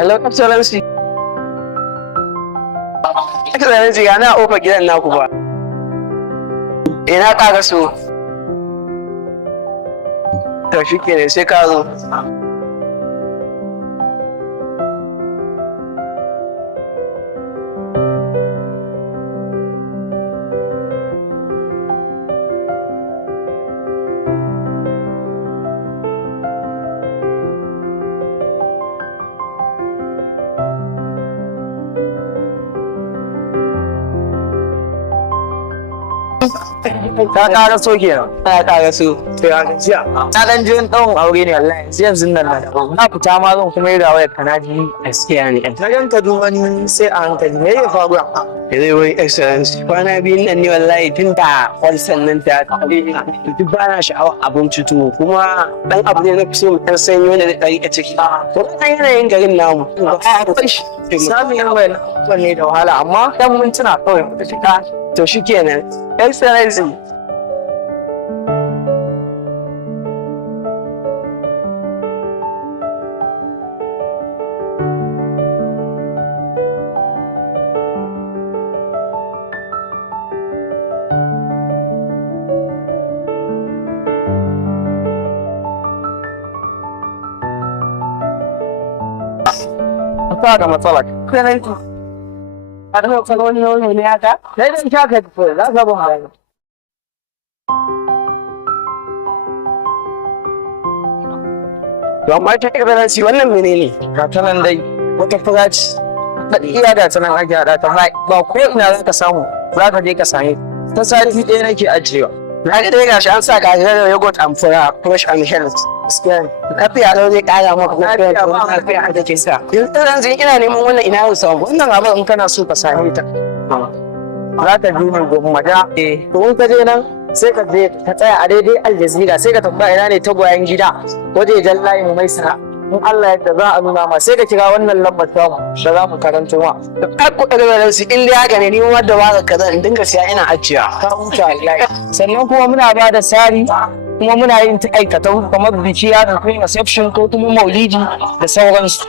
Hello, Excellency. Excellency, ga na ofa gidan naku ba. Ina ƙara so. To shi ke ne sai ka zo. Ka ƙara so kenan. Na ƙara so. To ya gajiya. Na ɗan jin ɗaurin aure ne wallahi. Yanzu nan na dawo. Na fita ma zan kuma yi da wayar ka na ji gaskiya ne. Na ganka duba ni sai a hankali. Me ya faru? Zai wai Excellency. Kwana biyun nan ne wallahi tun da kwalsan nan ta duk ba na sha'awar abinci tuwo kuma ɗan abu ne na fi so ɗan sanyi wanda da ɗari a ciki. To ɗan yanayin garin namu. Samun yin wayar ne da wahala amma ɗan mintuna kawai mu fita. To shi kenan. Excellency. Apa ga matsalar? Excellency. Ada wani ne haka? Sai dai ka tafi, za ka ban bayani. To amma ta Excellency wannan menene? Ga ta nan dai wata fura ce. Iya da ta nan ake haɗa ta ba ko ina za ka samu za ka je ka same ta sati ɗaya nake ajiyewa. Na ga dai gashi an sa gajeren yogurt and fura fresh and health. Lafiya lau zai ƙara maka lafiya da ke sa. Yanzu ina neman wannan ina yau samu. Wannan abin in kana so ka same ta. Za ka bi min goma da. To in ka je nan sai ka je ka tsaya a daidai Aljazeera sai ka tambaya ina ne tagwayen gida wajejen layin mai sana. In Allah yadda za a nuna ma sai ka kira wannan lambar tamu da za mu karanto ma. Ai ku ɗaga su in dai haka ne ni wanda ba ka kaza in dinga siya ina ajiya. Ka huta wallahi. Sannan kuma muna ba da sari kuma muna yin aikatau kamar biki ya kai reception ko kuma maulidi da sauransu.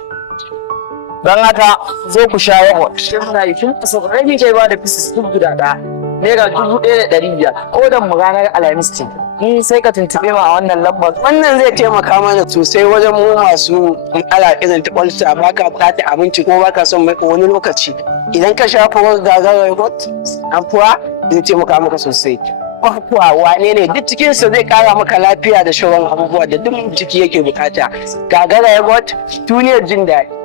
Don haka zo ku sha yawa. Muna yi tun kasa rage kai ba da fisis duk guda ɗaya. Naira 1,500 ko da mu ranar Alhamis ce. Ni sai ka tuntuɓe ma a wannan lambar. Wannan zai taimaka mana sosai wajen mu masu ala irin ta kwalta baka buƙatar abinci ko baka son mai wani lokaci. Idan ka sha furar gagarar yogurt, amfuwa zai taimaka maka sosai. Kwakwa wane ne duk cikinsa zai kara maka lafiya da shauran abubuwa da duk ciki yake bukata. Gagara yogurt, duniyar jin daɗi.